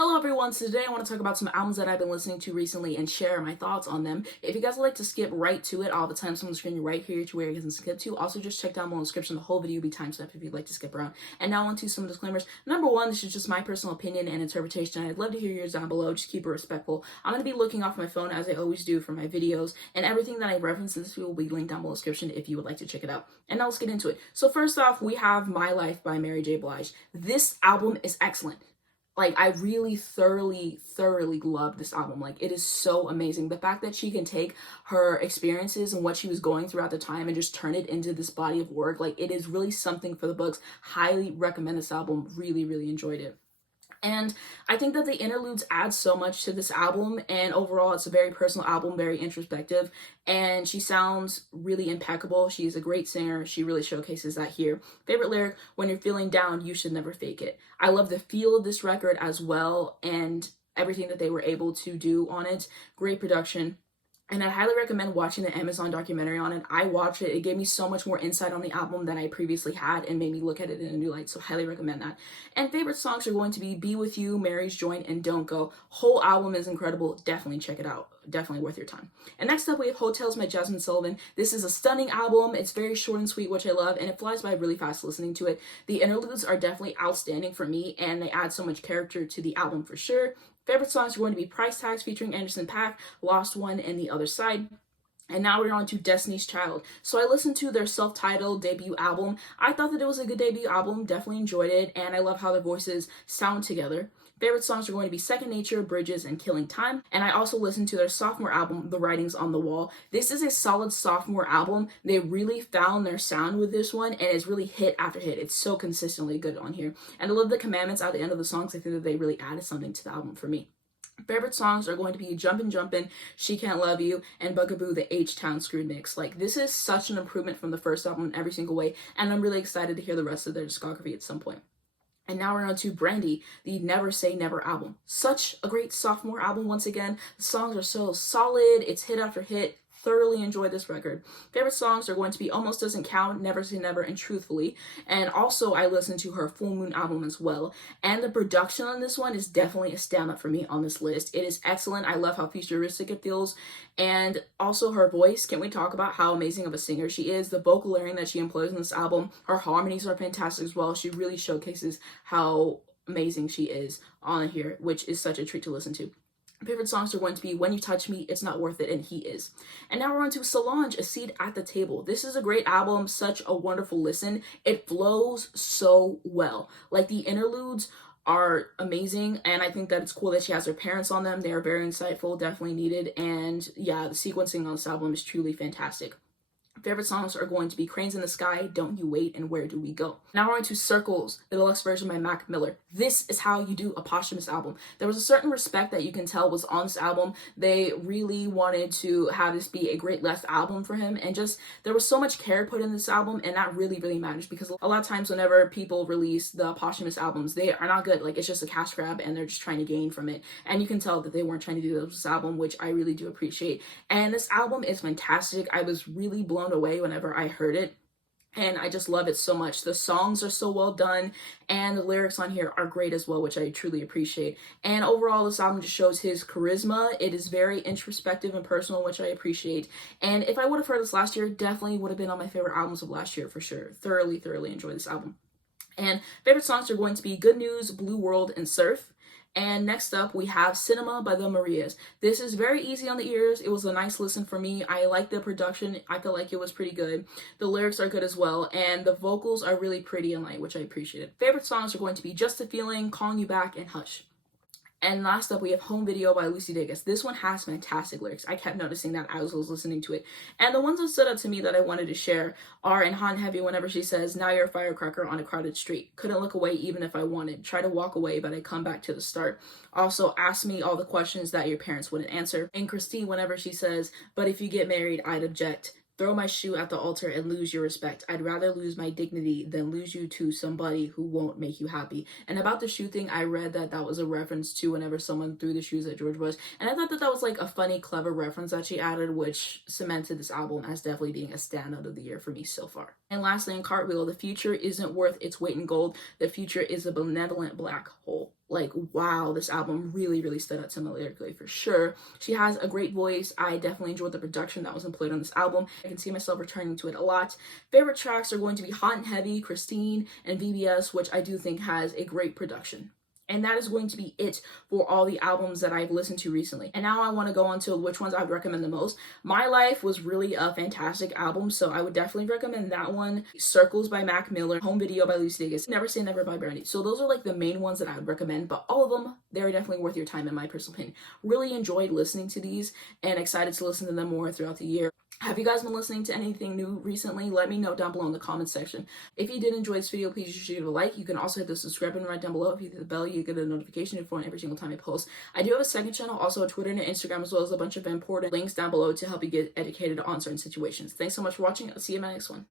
Hello everyone, so today I want to talk about some albums that I've been listening to recently and share my thoughts on them. If you guys would like to skip right to it, all the times on the screen right here to where you can skip to. Also just check down below in the description, the whole video will be timestamped if you'd like to skip around. And now on to some disclaimers. Number one, this is just my personal opinion and interpretation. I'd love to hear yours down below, just keep it respectful. I'm going to be looking off my phone as I always do for my videos, and everything that I reference in this video will be linked down below in the description if you would like to check it out. And now let's get into it. So first off, we have My Life by Mary J. Blige. This album is excellent. Like, I really thoroughly love this album. Like, it is so amazing. The fact that she can take her experiences and what she was going throughout the time and just turn it into this body of work, like, it is really something for the books. Highly recommend this album. Really enjoyed it. And I think that the interludes add so much to this album, and overall it's a very personal album, very introspective, and she sounds really impeccable. She's a great singer. She really showcases that here. Favorite lyric: when you're feeling down, you should never fake it. I love the feel of this record as well, and everything that they were able to do on it. Great production. And I highly recommend watching the Amazon documentary on it. I watched it. It gave me so much more insight on the album than I previously had and made me look at it in a new light. So highly recommend that. And favorite songs are going to be Be With You, Mary's Joint, and Don't Go. Whole album is incredible. Definitely check it out. Definitely worth your time. And next up we have Hotels by Jazmine Sullivan. This is a stunning album. It's very short and sweet, which I love, and it flies by really fast listening to it. The interludes are definitely outstanding for me, and they add so much character to the album for sure. Favorite songs are going to be Price Tags featuring Anderson .Paak, Lost One, and The Other Side. And now we're on to Destiny's Child. So I listened to their self-titled debut album. I thought that it was a good debut album, definitely enjoyed it, and I love how their voices sound together. Favorite songs are going to be Second Nature, Bridges, and Killing Time. And I also listened to their sophomore album, The Writings on the Wall. This is a solid sophomore album. They really found their sound with this one, and it's really hit after hit. It's so consistently good on here. And I love the commandments at the end of the songs. I think that they really added something to the album for me. Favorite songs are going to be Jumpin', She Can't Love You, and Bugaboo, the H-Town Screwed Mix. Like, this is such an improvement from the first album in every single way, and I'm really excited to hear the rest of their discography at some point. And now we're on to Brandy, the Never Say Never album. Such a great sophomore album once again. The songs are so solid. It's hit after hit. Thoroughly enjoyed this record. Favorite songs are going to be Almost Doesn't Count, Never Say Never, and Truthfully. And also I listened to her Full Moon album as well. And the production on this one is definitely a standout for me on this list. It is excellent. I love how futuristic it feels. And also her voice. Can we talk about how amazing of a singer she is? The vocal layering that she employs in this album. Her harmonies are fantastic as well. She really showcases how amazing she is on here, which is such a treat to listen to. Favorite songs are going to be When You Touch Me, It's Not Worth It, and He Is. And now we're on to Solange, A Seat at the Table. This is a great album, such a wonderful listen. It flows so well. Like, the interludes are amazing, and I think that it's cool that she has her parents on them. They are very insightful, definitely needed, and yeah, the sequencing on this album is truly fantastic. Favorite songs are going to be Cranes in the Sky, Don't You Wait, and Where Do We Go. Now we're on to Circles, the deluxe version by Mac Miller. This is how you do a posthumous album. There was a certain respect that you can tell was on this album. They really wanted to have this be a great last album for him, and just there was so much care put in this album, and that really matters, because a lot of times whenever people release the posthumous albums, they are not good. Like, it's just a cash grab and they're just trying to gain from it, and you can tell that they weren't trying to do this album, which I really do appreciate. And this album is fantastic. I was really blown away whenever I heard it, and I just love it so much. The songs are so well done, and the lyrics on here are great as well, which I truly appreciate. And overall, this album just shows his charisma. It is very introspective and personal, which I appreciate. And if I would have heard this last year, definitely would have been on my favorite albums of last year for sure. Thoroughly enjoyed this album. And favorite songs are going to be Good News, Blue World, and Surf. And next up, we have Cinema by the Marias. This is very easy on the ears. It was a nice listen for me. I like the production. I feel like it was pretty good. The lyrics are good as well, and the vocals are really pretty and light, which I appreciated. Favorite songs are going to be Just a Feeling, Calling You Back, and Hush. And last up, we have Home Video by Lucy Dacus. This one has fantastic lyrics. I kept noticing that as I was listening to it. And the ones that stood out to me that I wanted to share are in Hot and Heavy, whenever she says, now you're a firecracker on a crowded street. Couldn't look away even if I wanted. Try to walk away, but I come back to the start. Also, ask me all the questions that your parents wouldn't answer. And Christine, whenever she says, but if you get married, I'd object. Throw my shoe at the altar and lose your respect. I'd rather lose my dignity than lose you to somebody who won't make you happy. And about the shoe thing, I read that that was a reference to whenever someone threw the shoes at George Bush. And I thought that that was like a funny, clever reference that she added, which cemented this album as definitely being a standout of the year for me so far. And lastly, in Cartwheel, the future isn't worth its weight in gold. The future is a benevolent black hole. like, wow, this album really, really stood out to me lyrically for sure. She has a great voice. I definitely enjoyed the production that was employed on this album. I can see myself returning to it a lot. Favorite tracks are going to be Hot and Heavy, Christine, and VBS, which I do think has a great production. And that is going to be it for all the albums that I've listened to recently. And now I want to go on to which ones I would recommend the most. My Life was really a fantastic album, so I would definitely recommend that one. Circles by Mac Miller, Home Video by Dacus, Never Say Never by Brandy. So those are like the main ones that I would recommend, but all of them, they're definitely worth your time in my personal opinion. Really enjoyed listening to these and excited to listen to them more throughout the year. Have you guys been listening to anything new recently? Let me know down below in the comments section. If you did enjoy this video, please just give it a like. You can also hit the subscribe button right down below. If you hit the bell, you get a notification for every single time I post. I do have a second channel, also a Twitter and an Instagram, as well as a bunch of important links down below to help you get educated on certain situations. Thanks so much for watching. I'll see you in my next one.